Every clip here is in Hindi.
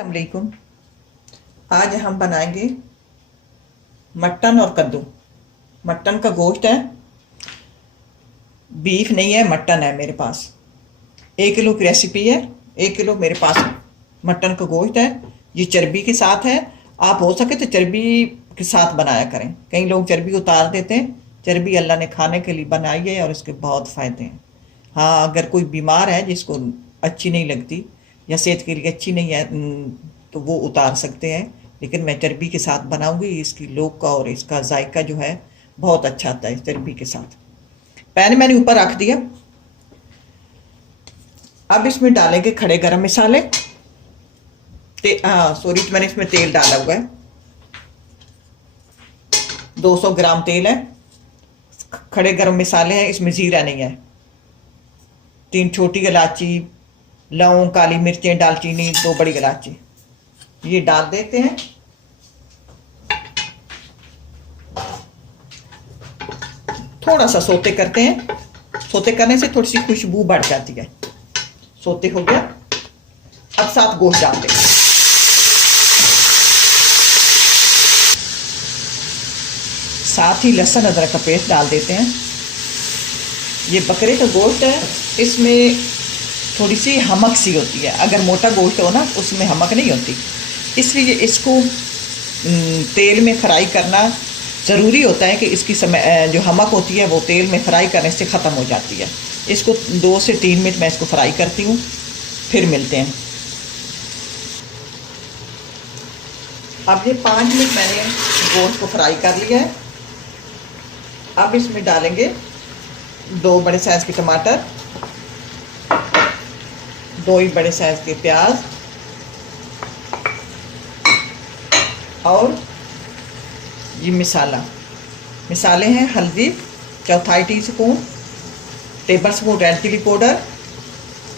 अस्सलामुअलैकुम। आज हम बनाएंगे मटन और कद्दू। मटन का गोश्त है, बीफ नहीं है, मटन है मेरे पास। 1 किलो की रेसिपी है। 1 किलो मेरे पास मटन का गोश्त है। ये चर्बी के साथ है। आप हो सके तो चर्बी के साथ बनाया करें। कई लोग चर्बी उतार देते हैं। चर्बी अल्लाह ने खाने के लिए बनाई है और इसके बहुत फ़ायदे हैं। हाँ, अगर कोई बीमार है जिसको अच्छी नहीं लगती या सेहत के लिए अच्छी नहीं है तो वो उतार सकते हैं, लेकिन मैं चर्बी के साथ बनाऊंगी। इसकी लोक का और इसका जायका जो है बहुत अच्छा आता है चर्बी के साथ। पैन मैंने ऊपर रख दिया। अब इसमें डालेंगे खड़े गरम मसाले। मैंने इसमें तेल डाला हुआ है। 200 ग्राम तेल है। खड़े गरम मसाले हैं, इसमें जीरा नहीं है। 3 छोटी इलायची, लौंग, काली मिर्चें, दालचीनी, 2 बड़ी इलायची, ये डाल देते हैं। थोड़ा सा सोते करते हैं। सोते करने से थोड़ी सी खुशबू बढ़ जाती है। सोते हो गया। अब साथ गोश्त डाल देंगे। साथ ही लहसुन अदरक का पेस्ट डाल देते हैं। ये बकरे का गोश्त है, इसमें थोड़ी सी हमक सी होती है। अगर मोटा गोश्त हो ना उसमें हमक नहीं होती, इसलिए इसको तेल में फ्राई करना ज़रूरी होता है कि इसकी जो हमक होती है वो तेल में फ्राई करने से ख़त्म हो जाती है। इसको 2 से 3 मिनट मैं इसको फ्राई करती हूँ, फिर मिलते हैं। अब ये 5 मिनट मैंने गोश्त को फ्राई कर लिया है। अब इसमें डालेंगे 2 बड़े साइज़ के टमाटर, 2 ही बड़े साइज़ के प्याज और ये मिसाले हैं। हल्दी 1/4 teaspoon, tablespoon red chilli powder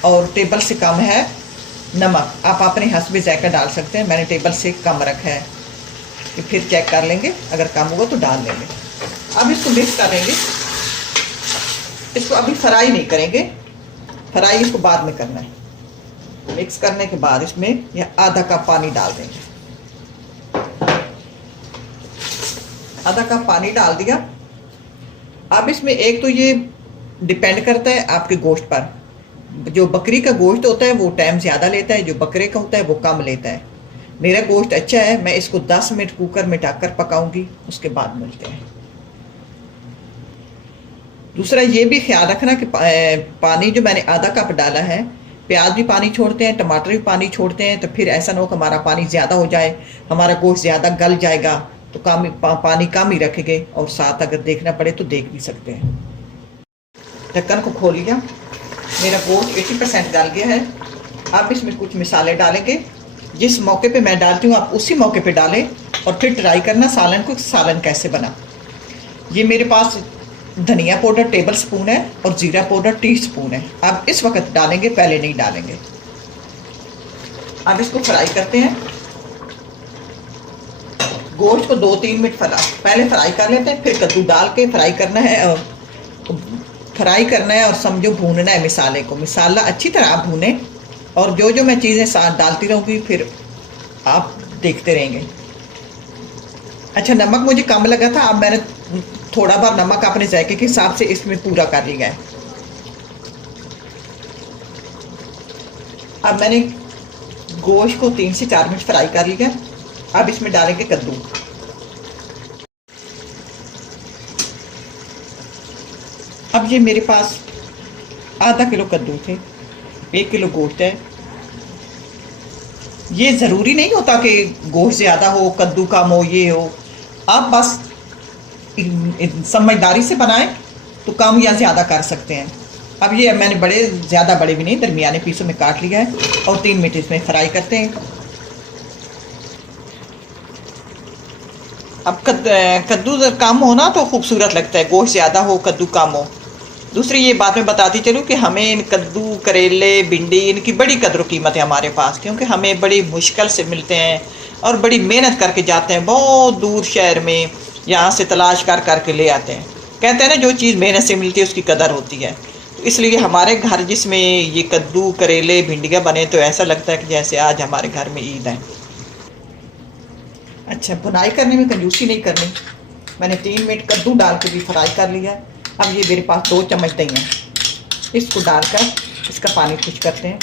और टेबल से कम है नमक। आप अपने हस्बे जायका डाल सकते हैं, मैंने टेबल से कम रखा है। कि फिर चेक कर लेंगे, अगर कम होगा तो डाल लेंगे। अब इसको मिक्स करेंगे। इसको अभी फ्राई नहीं करेंगे, फ्राई इसको बाद में करना है। मिक्स करने के बाद इसमें यह आधा कप पानी डाल देंगे। आधा कप पानी डाल दिया। अब इसमें एक तो ये डिपेंड करता है आपके गोश्त पर। जो बकरी का गोश्त होता है वो टाइम ज़्यादा लेता है, जो बकरे का होता है वो कम लेता है। मेरा गोश्त अच्छा है, मैं इसको 10 मिनट कुकर में ढककर पकाऊंगी, उसके बाद मिलते हैं। दूसरा ये भी ख्याल रखना कि पानी जो मैंने आधा कप डाला है, प्याज भी पानी छोड़ते हैं, टमाटर भी पानी छोड़ते हैं, तो फिर ऐसा ना हो कि हमारा पानी ज़्यादा हो जाए, हमारा गोश्त ज़्यादा गल जाएगा। तो पानी कम ही रखेंगे, और साथ अगर देखना पड़े तो देख भी सकते हैं। ढक्कन को खोल लिया। मेरा गोश्त 80% गल गया है। अब इसमें कुछ मसाले डालेंगे। जिस मौके पे मैं डालती हूँ आप उसी मौके पे डालें, और फिर ट्राई करना सालन कैसे बना। ये मेरे पास धनिया पाउडर टेबल स्पून है और जीरा पाउडर टीस्पून है। अब इस वक्त डालेंगे, पहले नहीं डालेंगे। अब इसको फ्राई करते हैं। गोश्त को 2-3 मिनट पहले फ्राई कर लेते हैं, फिर कद्दू डाल के फ्राई करना है और समझो भूनना है मसाले को। मसाला अच्छी तरह आप भूने, और जो जो मैं चीज़ें साथ डालती रहूँगी फिर आप देखते रहेंगे। अच्छा, नमक मुझे कम लगा था, अब मैंने थोड़ा बार नमक अपने जायके के हिसाब से इसमें पूरा कर लिया है। अब मैंने गोश्त को 3 से 4 मिनट फ्राई कर लिया। अब इसमें डालेंगे कद्दू। अब ये मेरे पास आधा किलो कद्दू थे, 1 किलो गोश्त है। ये ज़रूरी नहीं होता कि गोश्त ज़्यादा हो, कद्दू कम हो, ये हो। आप बस समझदारी से बनाएं तो कम या ज़्यादा कर सकते हैं। अब ये मैंने ज़्यादा बड़े भी नहीं, दरमियाने पीसों में काट लिया है, और 3 मिनट इसमें फ्राई करते हैं। अब कद्दू कम हो ना तो खूबसूरत लगता है, गोश्त ज़्यादा हो, कद्दू कम हो। दूसरी ये बात मैं बताती चलूँ कि हमें इन कद्दू, करेले, भिंडी, इनकी बड़ी कदर कीमत है हमारे पास, क्योंकि हमें बड़ी मुश्किल से मिलते हैं और बड़ी मेहनत करके जाते हैं बहुत दूर शहर में, यहाँ से तलाश कर करके ले आते हैं। कहते हैं ना, जो चीज़ मेहनत से मिलती है उसकी कदर होती है। इसलिए हमारे घर जिसमें ये कद्दू करेले भिंडियाँ बने तो ऐसा लगता है कि जैसे आज हमारे घर में ईद है। अच्छा, बुनाई करने में कंजूसी नहीं करनी। मैंने 3 मिनट कद्दू डाल के भी फ्राई कर लिया। अब ये मेरे पास 2 चम्मच दही है, इसको डालकर इसका पानी खुश करते हैं।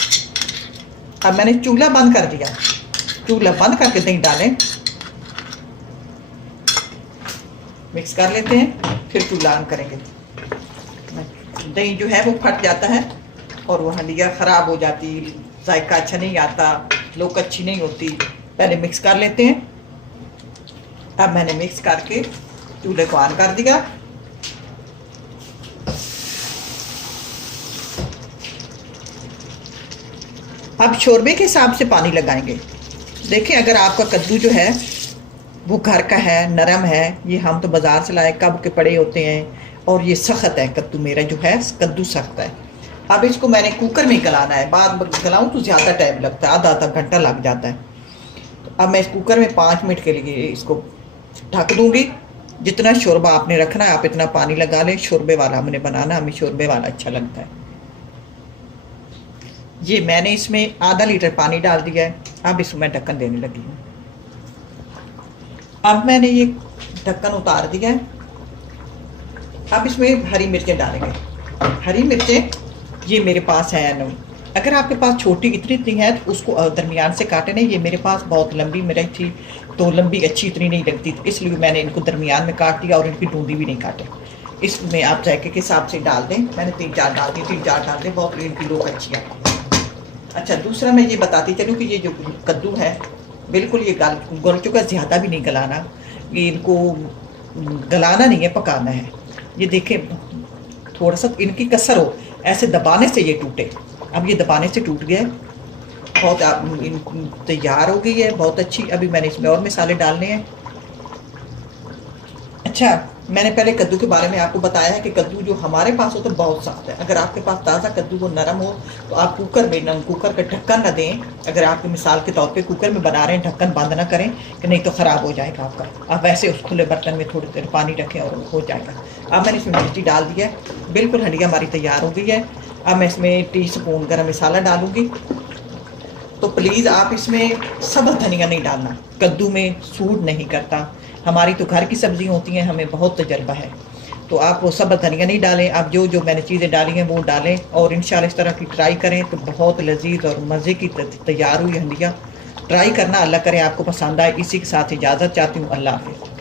अब मैंने चूल्हा बंद कर दिया। चूल्हा बंद करके दही डालें, मिक्स कर लेते हैं, फिर चूल्हा ऑन करेंगे। दही जो है वो फट जाता है और वो हंडिया ख़राब हो जाती, जायका अच्छा नहीं आता, लोग अच्छी नहीं होती। पहले मिक्स कर लेते हैं। अब मैंने मिक्स करके चूल्हे को ऑन कर दिया। अब शोरबे के हिसाब से पानी लगाएंगे। देखिए, अगर आपका कद्दू जो है वो घर का है, नरम है, ये हम तो बाज़ार से लाए कब के पड़े होते हैं, और ये सख्त है कद्दू, मेरा जो है कद्दू सख्त है। अब इसको मैंने कुकर में गलाना है। बाद में गलाऊँ तो ज़्यादा टाइम लगता है, आधा घंटा लग जाता है। तो अब मैं इस कुकर में 5 मिनट के लिए इसको ढक दूँगी। जितना शोरबा आपने रखना है आप इतना पानी लगा लें। शोरबे वाला हमने बनाना, हमें शोरबे वाला अच्छा लगता है। ये मैंने इसमें आधा लीटर पानी डाल दिया है। अब इसमें मैं ढक्कन देने लगी हूँ। अब मैंने ये ढक्कन उतार दिया है। अब इसमें हरी मिर्चें डालेंगे। हरी मिर्चें ये मेरे पास है 9। अगर आपके पास छोटी इतनी है तो उसको दरमियान से काटे नहीं। ये मेरे पास बहुत लंबी मिर्च थी तो लंबी अच्छी इतनी नहीं लगती, तो इसलिए मैंने इनको दरमियान में काट दिया और इनकी डूंडी भी नहीं काटे। इसमें आप जायके के हिसाब से डाल दें। मैंने 3-4 डाल दी, 3-4 डाल दें, बहुत इनकी लोग अच्छी है। अच्छा, दूसरा मैं ये बताती चलूँ कि ये जो कद्दू है बिल्कुल ये गल चुका, ज़्यादा भी नहीं गलाना, ये इनको गलाना नहीं है, पकाना है। ये देखें थोड़ा सा इनकी कसर हो, ऐसे दबाने से ये टूटे। अब ये दबाने से टूट गया, बहुत तैयार हो गई है, बहुत अच्छी। अभी मैंने इसमें और मसाले डालने हैं। अच्छा, मैंने पहले कद्दू के बारे में आपको बताया है कि कद्दू जो हमारे पास हो तो बहुत सख्त है। अगर आपके पास ताज़ा कद्दू वो नरम हो तो आप कुकर का ढक्कन न दें। अगर आप मिसाल के तौर पे कुकर में बना रहे हैं, ढक्कन बंद ना करें कि नहीं तो ख़राब हो जाएगा आपका। आप वैसे उस खुले बर्तन में थोड़ी देर पानी रखें और हो जाएगा। अब मैंने इसमें मिर्ची डाल दी है, बिल्कुल हंडिया हमारी तैयार हो गई है। अब मैं इसमें टीस्पून गरम मसाला डालूँगी। तो प्लीज़ आप इसमें सब्ज़ धनिया नहीं डालना, कद्दू में सूट नहीं करता। हमारी तो घर की सब्ज़ी होती हैं, हमें बहुत तजर्बा है, तो आप वो सब्ज़ धनिया नहीं डालें। आप जो मैंने चीज़ें डाली हैं वो डालें और इंशाल्लाह इस तरह की ट्राई करें तो बहुत लजीज और मज़े की तैयार हुई हंडिया। ट्राई करना, अल्लाह करे आपको पसंद आए। इसी के साथ इजाज़त चाहती हूँ। अल्लाह हाफ़िज़।